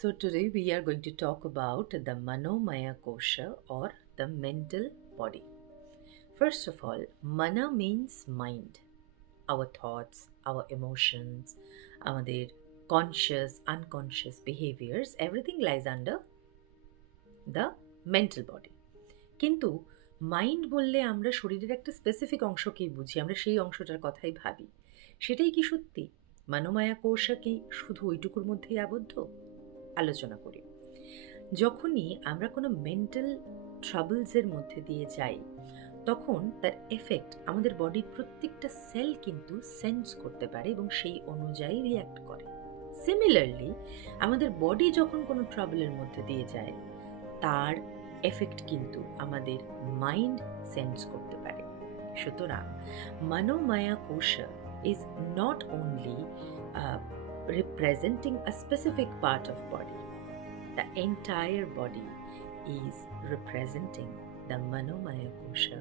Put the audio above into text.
So today we are going to talk about the Manomaya Kosha or the mental body. First of all, Mana means mind, our thoughts, our emotions, আমাদের conscious, unconscious behaviors, everything lies under the mental body. কিন্তু mind বললে আমরা শরীরের একটা specific অংশকেই বুঝি, আমরা সেই অংশটার কথাই ভাবি। সেটাই কি সত্যি? মনোমায়া কোষা কি শুধু ওইটুকুর মধ্যেই আবদ্ধ? আলোচনা করি। যখনই আমরা কোনো মেন্টাল ট্রাবলসের মধ্যে দিয়ে যাই, তখন তার এফেক্ট আমাদের বডির প্রত্যেকটা সেল কিন্তু সেন্স করতে পারে এবং সেই অনুযায়ী রিয়্যাক্ট করে। সিমিলারলি আমাদের বডি যখন কোনো ট্রাবলের মধ্যে দিয়ে যায়, তার এফেক্ট কিন্তু আমাদের মাইন্ড সেন্স করতে পারে। সুতরাং মনোমায়া কোষা is not only representing a specific part of body, the entire body is representing the Manomaya Kosha